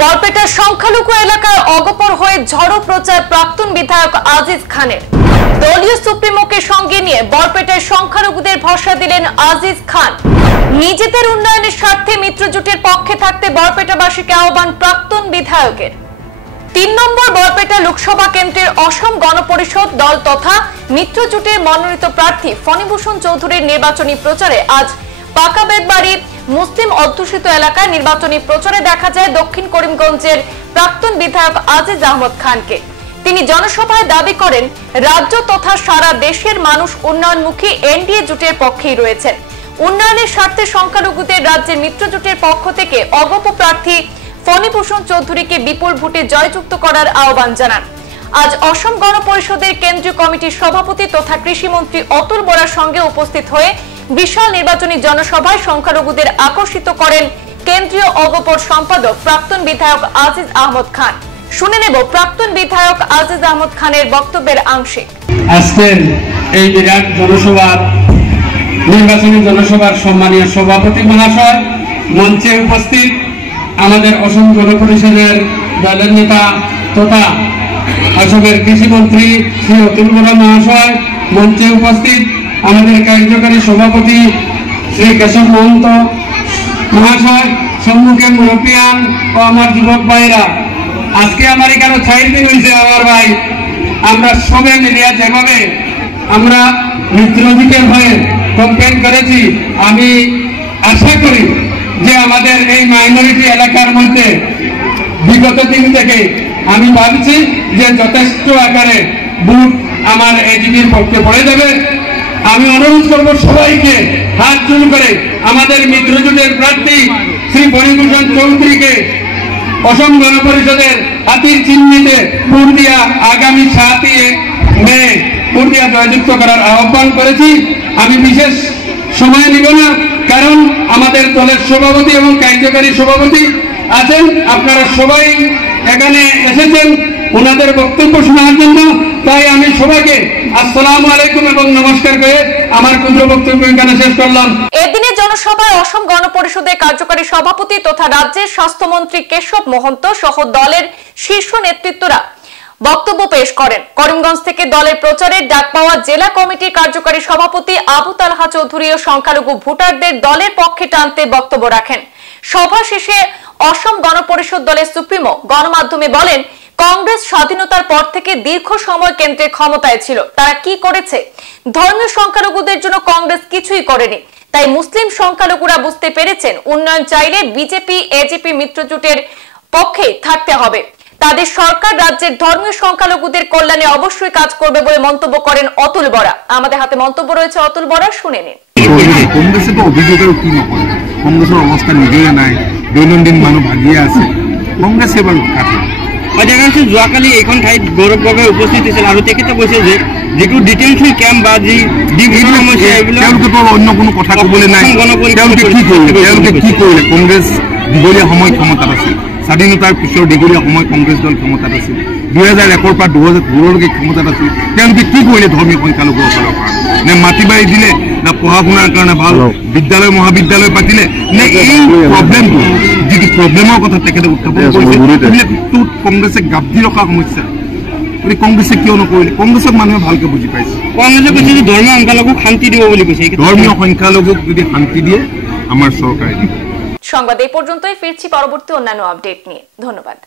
বরপেটার সংখ্যালঘু এলাকায় অগপর হয়ে ঝড়ো প্রচার প্রাক্তন বিধায়ক আজিজ খানের। দলীয় সুপ্রিমোকে সঙ্গে নিয়ে বরপেটার সংখ্যালঘুদের ভরসা দিলেন আজিজ খান। নিজেদের উন্নয়নের স্বার্থে মিত্রজোটের পক্ষে থাকতে বরপেটাবাসীকে আহ্বান প্রাক্তন বিধায়কের। ৩ নম্বর বরপেটা লোকসভা কেন্দ্রের অসম গণপরিষদ দল তথা মিত্রজোটের মনোনীত প্রার্থী ফণীভূষণ চৌধুরীর নির্বাচনী প্রচারে আজ পাকাবেদবাড়ি মুসলিম অধ্যুষিত এলাকায় নির্বাচনী প্রচারে দেখা যায় দক্ষিণ করিমগঞ্জের প্রাক্তন বিধায়ক আজিজ আহমদ খানকে। তিনি জনসভায় দাবি করেন রাজ্য তথা সারা দেশের মানুষ উন্নয়নমুখী এনডিএ জোটের পক্ষেই রয়েছেন। উন্নয়নের স্বার্থে সংখ্যালঘুদের রাজ্যের মিত্রজোটের পক্ষ থেকে অগপ প্রার্থী ফণীভূষণ চৌধুরীকে বিপুল ভোটে জয়যুক্ত করার আহ্বান জানান। আজ অসম গণপরিষদের কেন্দ্রীয় কমিটির সভাপতি তথা কৃষিমন্ত্রী অতুল বরার সঙ্গে উপস্থিত হয়ে বিশাল নির্বাচনী জনসভায় সংখ্যালঘুদের আকর্ষিত করেন কেন্দ্রীয় অগপর সম্পাদক প্রাক্তন বিধায়ক আজিজ আহমদ খান। শুনে নেব প্রাক্তন বিধায়ক আজিজ আহমদ খানের বক্তব্যের আংশিক। আজকের এই বিরাট জনসভার নির্বাচনী জনসভার সম্মানীয় সভাপতি মহাশয়, মঞ্চে উপস্থিত আমাদের অসম গণপরিষদের দলের নেতা তথা অসমের কৃষিমন্ত্রী শ্রী অতুল বরা মহাশয়, মঞ্চে উপস্থিত আমাদের কার্যকারী সভাপতি শ্রী কেশব মহন্ত মহাশয়, সম্মুখে মুরব্বিয়ান ও আমার যুবক ভাইরা, আজকে আমার এখানে 4 দিন হয়েছে আমার ভাই, আমরা সবে মিলিয়া যেভাবে আমরা মিত্রজোটের হয়ে কমপ্লেন করেছি, আমি আশা করি যে আমাদের এই মাইনরিটি এলাকার মধ্যে বিগত দিন থেকে আমি ভাবছি যে যথেষ্ট আকারে ভোট আমার এজিপির পক্ষে পড়ে যাবে। আমি অনুরোধ করব সবাইকে হাত জোড় করে আমাদের মিত্রজোটের প্রার্থী শ্রী ফণীভূষণ চৌধুরীকে অসম গণপরিষদের হাতির চিহ্নিতে ভোট দিয়া আগামী 7 মে ভোট দিয়া জয়যুক্ত করার আহ্বান করেছি। আমি বিশেষ সময় নিব না, কারণ আমাদের দলের সভাপতি এবং কার্যকারী সভাপতি আছেন, আপনারা সবাই এখানে এসেছেন ওনাদের বক্তব্য শোনার জন্য। তাই আমি সবাইকে আসসালামু আলাইকুম এবং নমস্কার করে আমার ক্ষুদ্র বক্তব্য এখানে শেষ করলাম। এদিনের জনসভায় অসম গণপরিষদের কার্যকারী সভাপতি তথা রাজ্যের স্বাস্থ্যমন্ত্রী কেশব মহন্ত সহ দলের শীর্ষ নেতৃত্বরা বক্তব্য পেশ করেন। করিমগঞ্জ থেকে দলের প্রচারের ডাক পাওয়া জেলা কমিটির কার্যকারী সভাপতি আবু তালহা চৌধুরী ও সংখ্যালঘু ভোটারদের দলের পক্ষে টানতে বক্তব্য রাখেন। সভা শেষে অসম গণপরিষদ দলের সুপ্রিমো গণমাধ্যমে বলেন, কংগ্রেস স্বাধীনতার পর থেকে দীর্ঘ সময় কেন্দ্রের ক্ষমতায় ছিল, তারা কি করেছে? ধর্মীয় সংখ্যালঘুদের জন্য কংগ্রেস কিছুই করেনি। তাই মুসলিম সংখ্যালঘুরা বুঝতে পেরেছেন উন্নয়ন চাইলে বিজেপি এজিপি মিত্রজোটের পক্ষে থাকতে হবে। তাদের সরকার রাজ্যের ধর্মীয় সংখ্যালঘুদের কল্যাণে অবশ্যই কাজ করবে বলে মন্তব্য করেন অতুল বরা। আমাদের হাতে মন্তব্য রয়েছে অতুল বরা, শুনে নিন। কংগ্রেসে তো অভিযোগের কি নকরে, কংগ্রেসের অবস্থা নিজেই নাই, দৈনন্দিন মানুষ ভাগিয়ে আছে, কংগ্রেস এবার কাটে। যোৱাকালি এইখন ঠাইত গৌৰৱভাৱে উপস্থিত হৈছিল আৰু তেখেতে কৈছে যে যিটো ডিটেনশ্যন কেম্প বা যি তেওঁলোকেতো অন্য কোনো কথা ক'বলৈ নাই। তেওঁলোকে কি কৰিলে? কংগ্ৰেছ দীঘলীয়া সময় ক্ষমতাত আছিল, স্বাধীনতাৰ পিছৰ দীঘলীয়া সময় কংগ্ৰেছ দল ক্ষমতাত আছিল, 2001 পৰা 2016লৈকে ক্ষমতাত আছিল। তেওঁলোকে কি কৰিলে ধৰ্মীয় সংখ্যালঘুৰ ফালৰ পৰা? নে মাটি বাৰী দিলে, না পঢ়া শুনাৰ কাৰণে ভাল বিদ্যালয় মহাবিদ্যালয় পাতিলে, নে এই প্ৰব্লেমটো যিটো প্ৰব্লেমৰ কথা তেখেতে উত্থাপন কৰিছে কংগ্ৰেছে গাবদি ৰখা সমস্যা, কংগ্ৰেছে কিয় নকৰিলে? কংগ্ৰেছক মানুহে ভালকে বুজি পাইছে। কংগ্ৰেছে কৈছে যে ধৰ্মীয় সংখ্যালঘুক শান্তি দিব বুলি কৈছে। ধৰ্মীয় সংখ্যালঘুক যদি শান্তি দিয়ে আমাৰ চৰকাৰে দিব। সংবাদ এই পর্যন্তই, ফিরছি পরবর্তী অন্যান্য আপডেট নিয়ে। ধন্যবাদ।